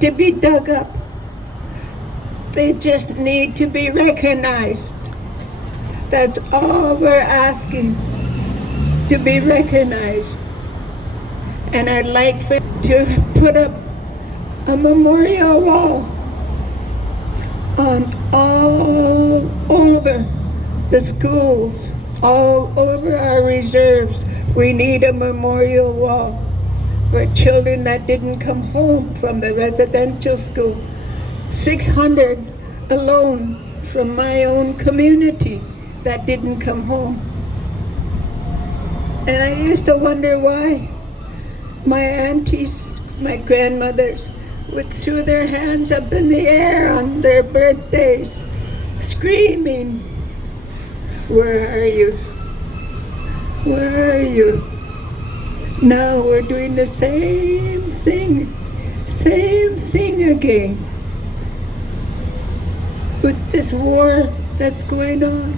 need to be dug up. They just need to be recognized. That's all we're asking, to be recognized. And I'd like to put up a memorial wall on all over the schools, all over our reserves. We need a memorial wall for children that didn't come home from the residential school. 600 alone from my own community that didn't come home. And I used to wonder why my aunties, my grandmothers, would throw their hands up in the air on their birthdays, screaming, "Where are you? Where are you?" Now we're doing the same thing again. With this war that's going on,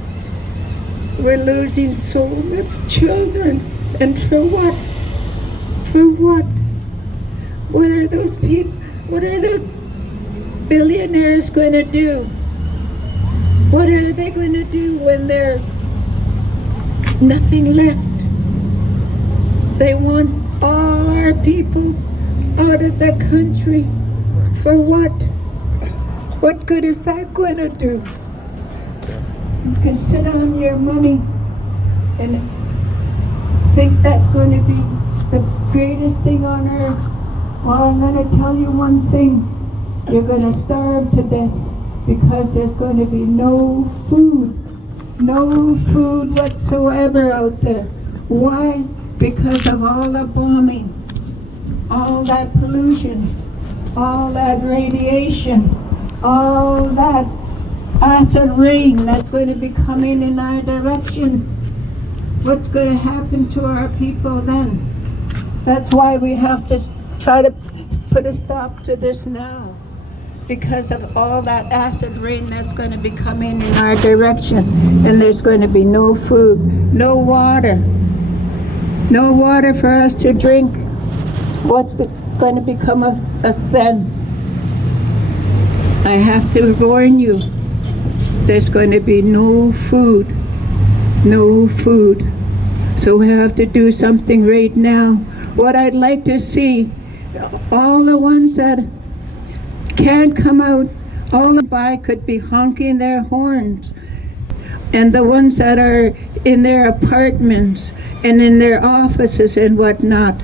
we're losing so much children. And for what? For what? What are those people, what are those billionaires going to do? What are they going to do when there's nothing left? They want all our people out of the country. For what? What good is that going to do? You can sit on your money and think that's going to be the greatest thing on earth. Well, I'm going to tell you one thing. You're going to starve to death because there's going to be no food whatsoever out there. Why? Because of all the bombing, all that pollution, all that radiation, all that acid rain that's going to be coming in our direction. What's going to happen to our people then? That's why we have to try to put a stop to this now, because of all that acid rain that's going to be coming in our direction. And there's going to be no food, no water for us to drink. What's going to become of us then? I have to warn you, there's going to be no food. So we have to do something right now. What I'd like to see, all the ones that can't come out, all the by could be honking their horns. And the ones that are in their apartments and in their offices and whatnot,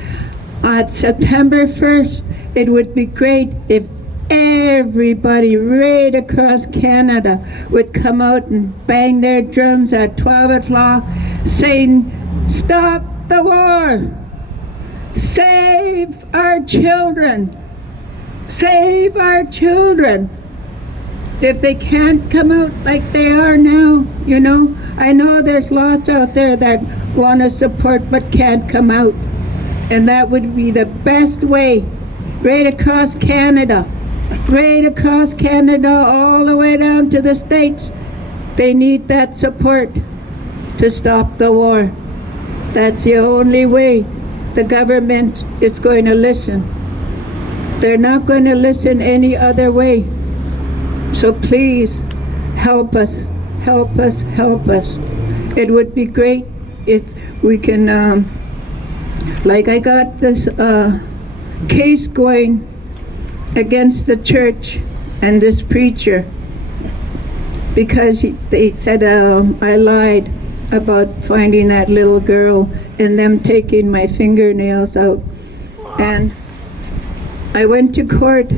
on September 1st, it would be great if everybody right across Canada would come out and bang their drums at 12 o'clock saying, "Stop the war! Save our children! Save our children!" If they can't come out like they are now, I know there's lots out there that want to support but can't come out. And that would be the best way, right across Canada, all the way down to the States. They need that support to stop the war. That's the only way the government is going to listen. They're not going to listen any other way. So please, help us. It would be great if we can, like I got this case going against the church and this preacher because they said I lied about finding that little girl and them taking my fingernails out. And I went to court,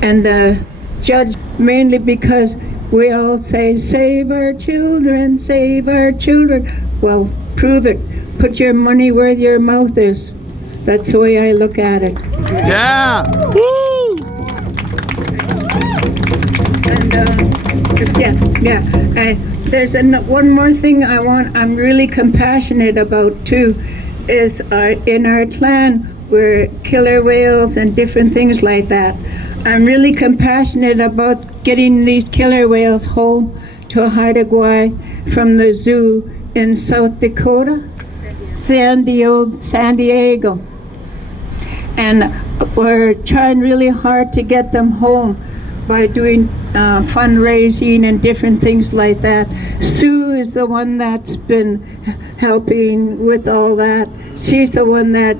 and the judge, mainly because we all say, "Save our children, save our children." Well, prove it. Put your money where your mouth is. That's the way I look at it. Yeah! Woo! And there's one more thing I'm really compassionate about too, is in our clan, we're killer whales and different things like that. I'm really compassionate about getting these killer whales home to Haida Gwaii from the zoo in South Dakota, San Diego. and we're trying really hard to get them home by doing fundraising and different things like that. Sue is the one that's been helping with all that. She's the one that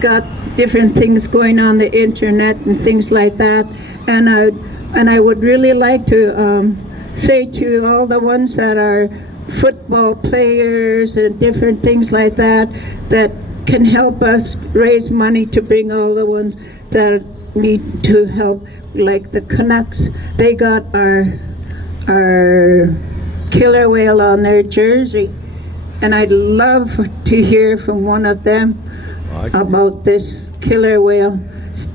got different things going on the internet and things like that. And I would really like to say to all the ones that are football players and different things like that, that can help us raise money to bring all the ones that need to help, like the Canucks. They got our killer whale on their jersey, and I'd love to hear from one of them about this killer whale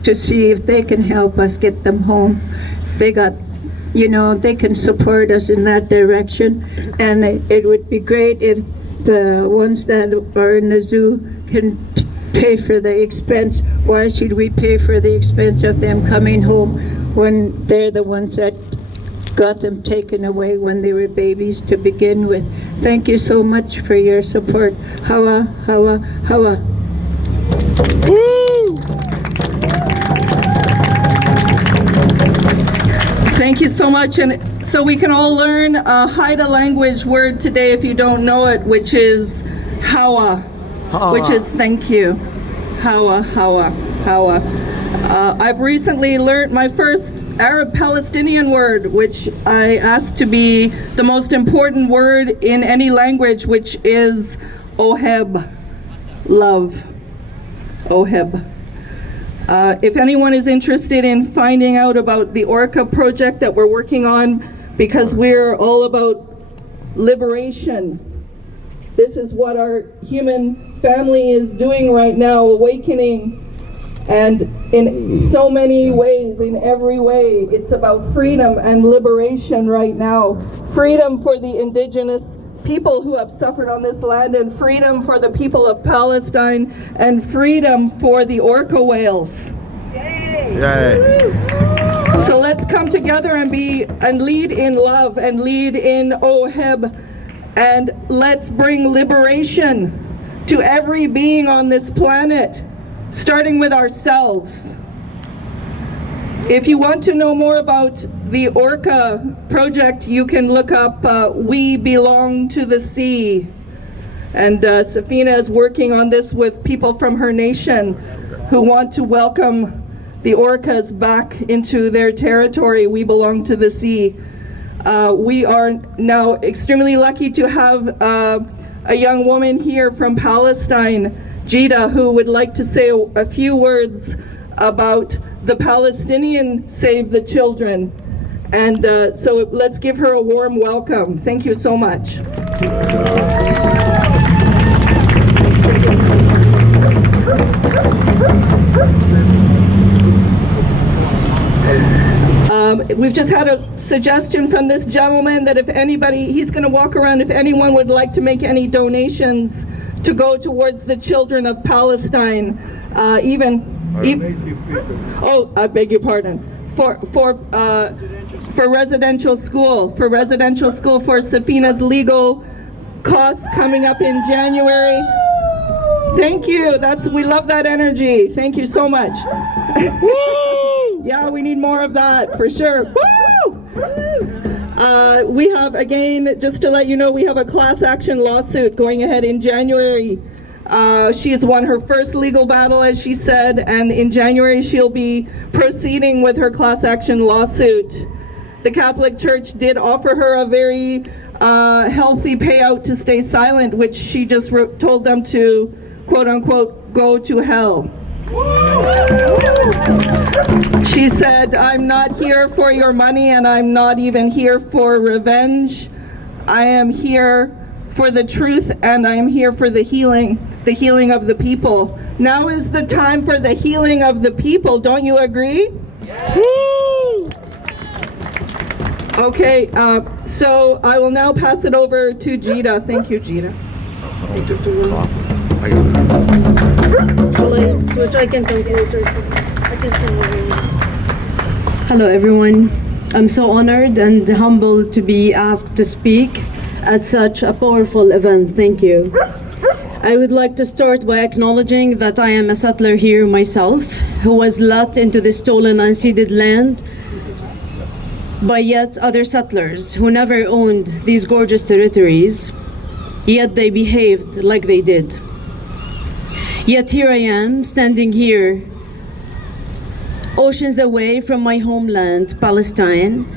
to see if they can help us get them home. They got, they can support us in that direction, and it would be great if the ones that are in the zoo can pay for the expense. Why should we pay for the expense of them coming home when they're the ones that got them taken away when they were babies to begin with? Thank you so much for your support. Hawa, hawa, hawa. Woo! Thank you so much. And so we can all learn a Haida language word today if you don't know it, which is hawa, which is thank you. Hawa, hawa, hawa. I've recently learned my first Arab Palestinian word, which I asked to be the most important word in any language, which is oheb, love. Oheb. If anyone is interested in finding out about the Orca project that we're working on, because we're all about liberation, this is what our human family is doing right now, awakening, and in so many ways, in every way, it's about freedom and liberation right now. Freedom for the indigenous people who have suffered on this land, and freedom for the people of Palestine, and freedom for the orca whales. Yay! So let's come together and lead in love and lead in oheb, and let's bring liberation to every being on this planet, starting with ourselves. If you want to know more about the Orca project, you can look up We Belong to the Sea. And Safina is working on this with people from her nation who want to welcome the orcas back into their territory. We belong to the sea. We are now extremely lucky to have a young woman here from Palestine, Jida, who would like to say a few words about the Palestinian Save the Children. And so let's give her a warm welcome. Thank you so much. We've just had a suggestion from this gentleman that if anybody, he's going to walk around, if anyone would like to make any donations to go towards the children of Palestine, oh, I beg your pardon, for residential school for Safina's legal costs coming up in January. Thank you. We love that energy. Thank you so much. Yeah, we need more of that for sure. Woo! We have, again, just to let you know, we have a class action lawsuit going ahead in January. She has won her first legal battle, as she said, and in January she'll be proceeding with her class action lawsuit. The Catholic Church did offer her a very healthy payout to stay silent, which she just told them to, quote unquote, go to hell. She said, I'm not here for your money, and I'm not even here for revenge. I am here for the truth, and I am here for the healing of the people. Now is the time for the healing of the people. Don't you agree? Yeah. Woo! Okay, so I will now pass it over to Jida. Thank you, Jida. Thank you so much. Shall I switch? I can come closer. I can come. Hello, everyone. I'm so honored and humbled to be asked to speak at such a powerful event. Thank you. I would like to start by acknowledging that I am a settler here myself, who was let into the stolen unceded land by yet other settlers who never owned these gorgeous territories, yet they behaved like they did. Yet here I am, standing here, oceans away from my homeland, Palestine,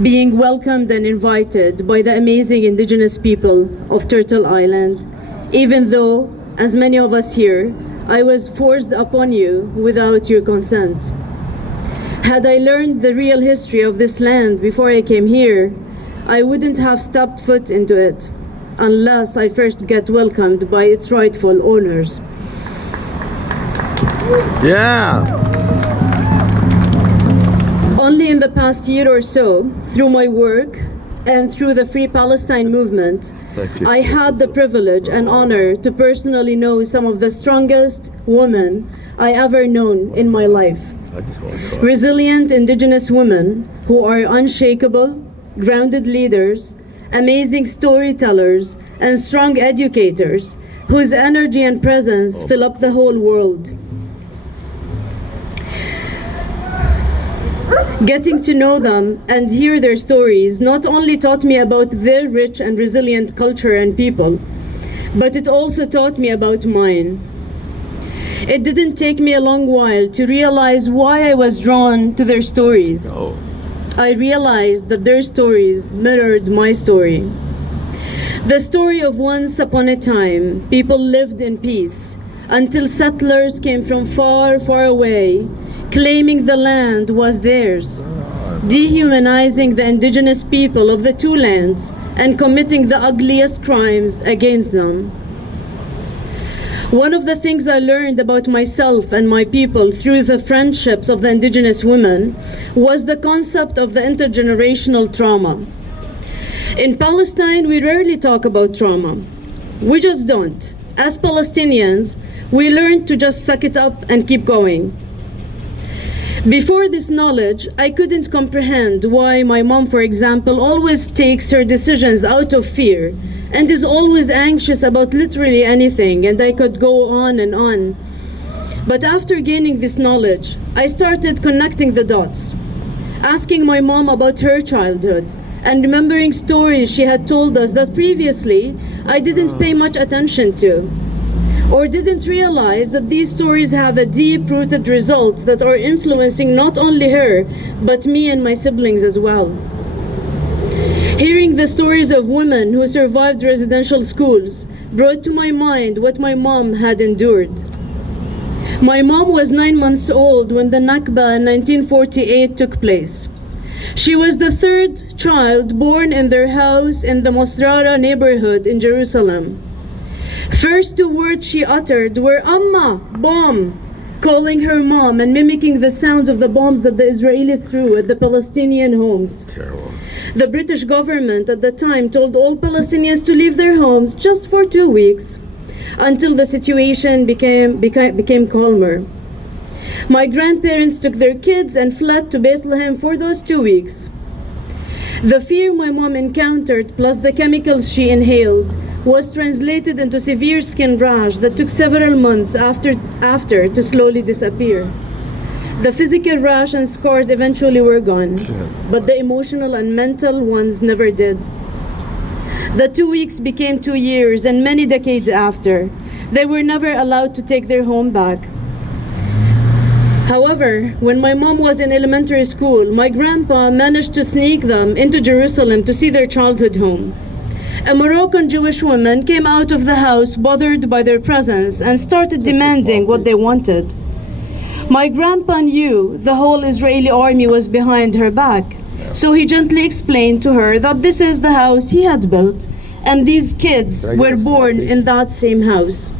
being welcomed and invited by the amazing indigenous people of Turtle Island, even though, as many of us here, I was forced upon you without your consent. Had I learned the real history of this land before I came here, I wouldn't have stepped foot into it unless I first get welcomed by its rightful owners. Yeah. Only in the past year or so, through my work and through the Free Palestine movement, I had the privilege and honor to personally know some of the strongest women I ever known in my life. Resilient indigenous women who are unshakable, grounded leaders, amazing storytellers, and strong educators whose energy and presence fill up the whole world. Getting to know them and hear their stories not only taught me about their rich and resilient culture and people, but it also taught me about mine. It didn't take me a long while to realize why I was drawn to their stories. I realized that their stories mirrored my story. The story of once upon a time, people lived in peace until settlers came from far, far away, claiming the land was theirs, dehumanizing the indigenous people of the two lands and committing the ugliest crimes against them. One of the things I learned about myself and my people through the friendships of the indigenous women was the concept of the intergenerational trauma. In Palestine, we rarely talk about trauma. We just don't. As Palestinians, we learn to just suck it up and keep going. Before this knowledge, I couldn't comprehend why my mom, for example, always takes her decisions out of fear and is always anxious about literally anything, and I could go on and on. But after gaining this knowledge, I started connecting the dots, asking my mom about her childhood and remembering stories she had told us that previously I didn't pay much attention to, or didn't realize that these stories have a deep-rooted results that are influencing not only her, but me and my siblings as well. Hearing the stories of women who survived residential schools brought to my mind what my mom had endured. My mom was 9 months old when the Nakba in 1948 took place. She was the third child born in their house in the Mosrara neighborhood in Jerusalem. First two words she uttered were "Amma, bomb," calling her mom and mimicking the sounds of the bombs that the Israelis threw at the Palestinian homes. Terrible. The British government at the time told all Palestinians to leave their homes just for 2 weeks until the situation became calmer. My grandparents took their kids and fled to Bethlehem for those 2 weeks. The fear my mom encountered, plus the chemicals she inhaled, was translated into severe skin rash that took several months after to slowly disappear. The physical rash and scars eventually were gone, but the emotional and mental ones never did. The 2 weeks became 2 years, and many decades after, they were never allowed to take their home back. However, when my mom was in elementary school, my grandpa managed to sneak them into Jerusalem to see their childhood home. A Moroccan Jewish woman came out of the house bothered by their presence and started demanding what they wanted. My grandpa knew the whole Israeli army was behind her back, so he gently explained to her that this is the house he had built, and these kids were born in that same house.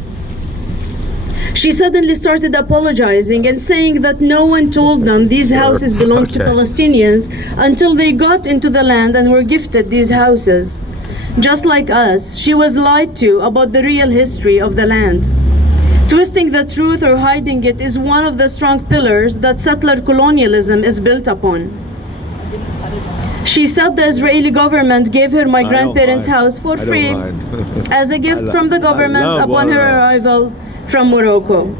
She suddenly started apologizing and saying that no one told them these houses belonged to Palestinians until they got into the land and were gifted these houses. Just like us, she was lied to about the real history of the land. Twisting the truth or hiding it is one of the strong pillars that settler colonialism is built upon. She said the Israeli government gave her my I don't grandparents' mind. house for I don't free mind. as a gift from the government love upon her Morocco. arrival from Morocco.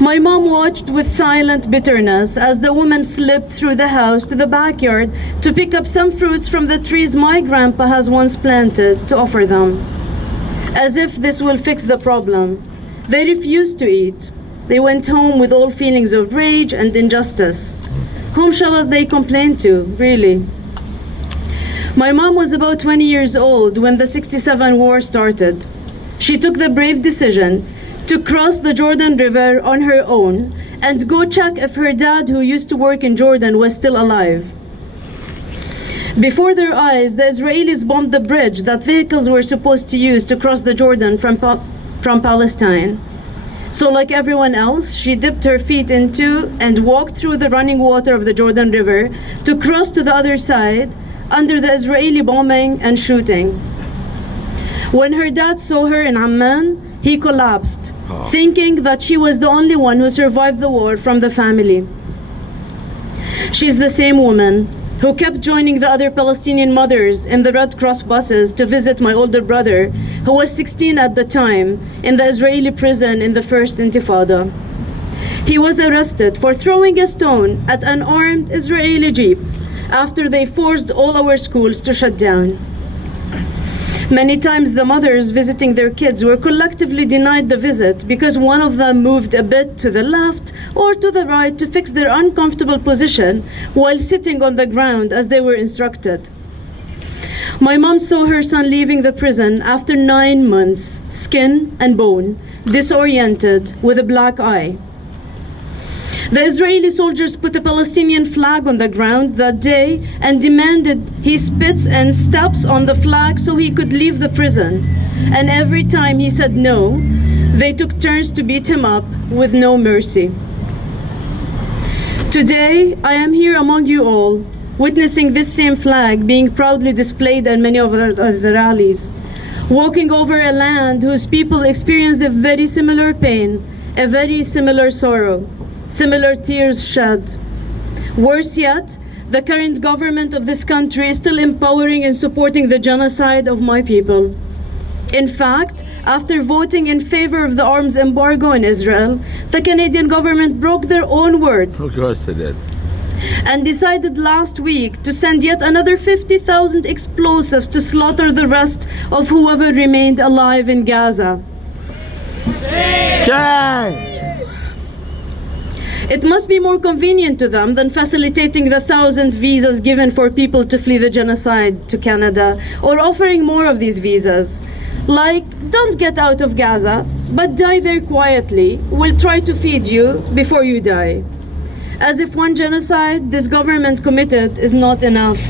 My mom watched with silent bitterness as the woman slipped through the house to the backyard to pick up some fruits from the trees my grandpa has once planted to offer them. As if this will fix the problem, they refused to eat. They went home with all feelings of rage and injustice. Whom shall they complain to, really? My mom was about 20 years old when the 67 war started. She took the brave decision to cross the Jordan River on her own and go check if her dad, who used to work in Jordan, was still alive. Before their eyes, the Israelis bombed the bridge that vehicles were supposed to use to cross the Jordan from Palestine. So like everyone else, she dipped her feet into and walked through the running water of the Jordan River to cross to the other side under the Israeli bombing and shooting. When her dad saw her in Amman, he collapsed, thinking that she was the only one who survived the war from the family. She's the same woman who kept joining the other Palestinian mothers in the Red Cross buses to visit my older brother, who was 16 at the time, in the Israeli prison in the First Intifada. He was arrested for throwing a stone at an armed Israeli jeep after they forced all our schools to shut down. Many times the mothers visiting their kids were collectively denied the visit because one of them moved a bit to the left or to the right to fix their uncomfortable position while sitting on the ground as they were instructed. My mom saw her son leaving the prison after 9 months, skin and bone, disoriented, with a black eye. The Israeli soldiers put a Palestinian flag on the ground that day and demanded he spits and steps on the flag so he could leave the prison. And every time he said no, they took turns to beat him up with no mercy. Today, I am here among you all, witnessing this same flag being proudly displayed at many of the rallies, walking over a land whose people experienced a very similar pain, a very similar sorrow, similar tears shed. Worse yet, the current government of this country is still empowering and supporting the genocide of my people. In fact, after voting in favor of the arms embargo in Israel, the Canadian government broke their own word Of course they did. and decided last week to send yet another 50,000 explosives to slaughter the rest of whoever remained alive in Gaza. Shame! It must be more convenient to them than facilitating the 1,000 visas given for people to flee the genocide to Canada, or offering more of these visas. Like, don't get out of Gaza, but die there quietly. We'll try to feed you before you die. As if one genocide this government committed is not enough.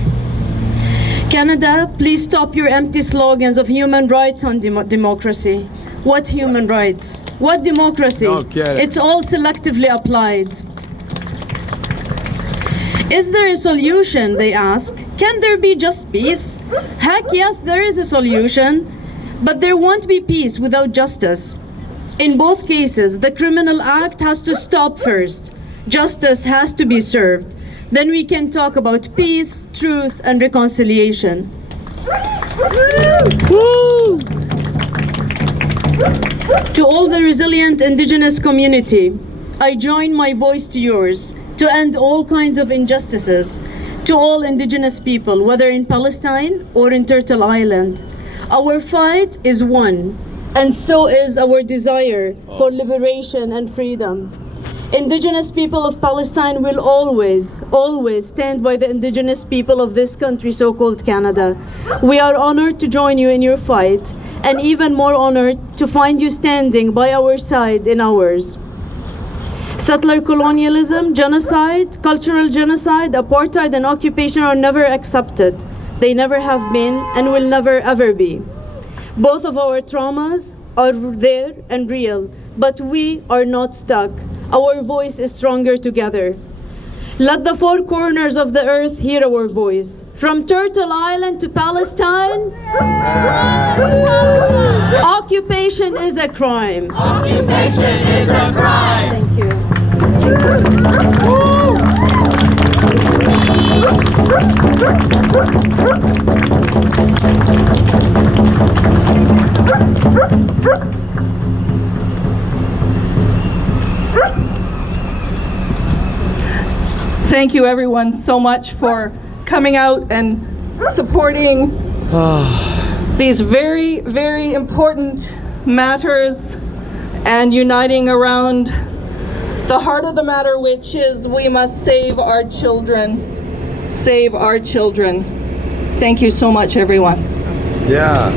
Canada, please stop your empty slogans of human rights on democracy. What human rights? What democracy? Don't get it. It's all selectively applied. Is there a solution, they ask? Can there be just peace? Heck yes, there is a solution. But there won't be peace without justice. In both cases, the criminal act has to stop first. Justice has to be served. Then we can talk about peace, truth, and reconciliation. Woo! To all the resilient indigenous community, I join my voice to yours to end all kinds of injustices to all indigenous people, whether in Palestine or in Turtle Island. Our fight is one, and so is our desire for liberation and freedom. Indigenous people of Palestine will always, always stand by the indigenous people of this country, so-called Canada. We are honored to join you in your fight, and even more honored to find you standing by our side in ours. Settler colonialism, genocide, cultural genocide, apartheid, and occupation are never accepted. They never have been and will never ever be. Both of our traumas are there and real, but we are not stuck. Our voice is stronger together. Let the four corners of the earth hear our voice. From Turtle Island to Palestine, occupation is a crime. Occupation is a crime. Thank you. Thank you everyone so much for coming out and supporting these very, very important matters and uniting around the heart of the matter, which is we must save our children. Save our children. Thank you so much, everyone. Yeah.